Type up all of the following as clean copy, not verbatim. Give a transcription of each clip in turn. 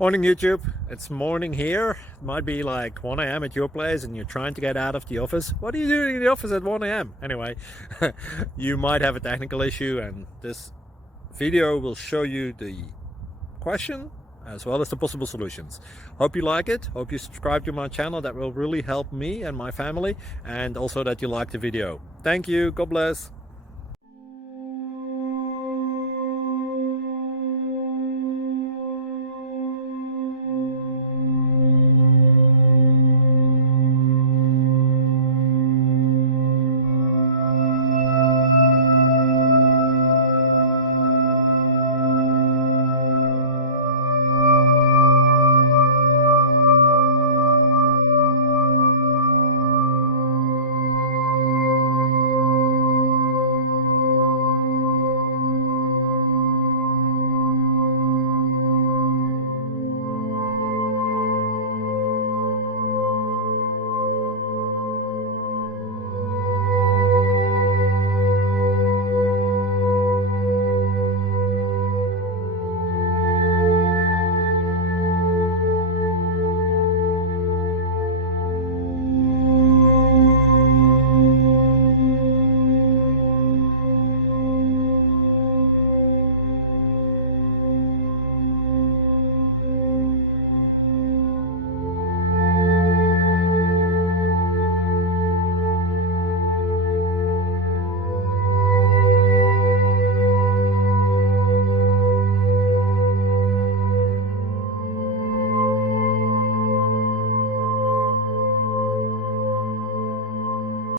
Morning YouTube, it's morning here. It might be like 1 a.m. at your place and you're trying to get out of the office. What are you doing in the office at 1 a.m.? Anyway, you might have a technical issue and this video will show you the question as well as the possible solutions. Hope you like it, hope you subscribe to my channel. That will really help me and my family, and also that you like the video. Thank you, God bless.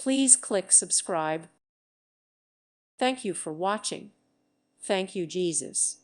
Please click subscribe. Thank you for watching. Thank you, Jesus.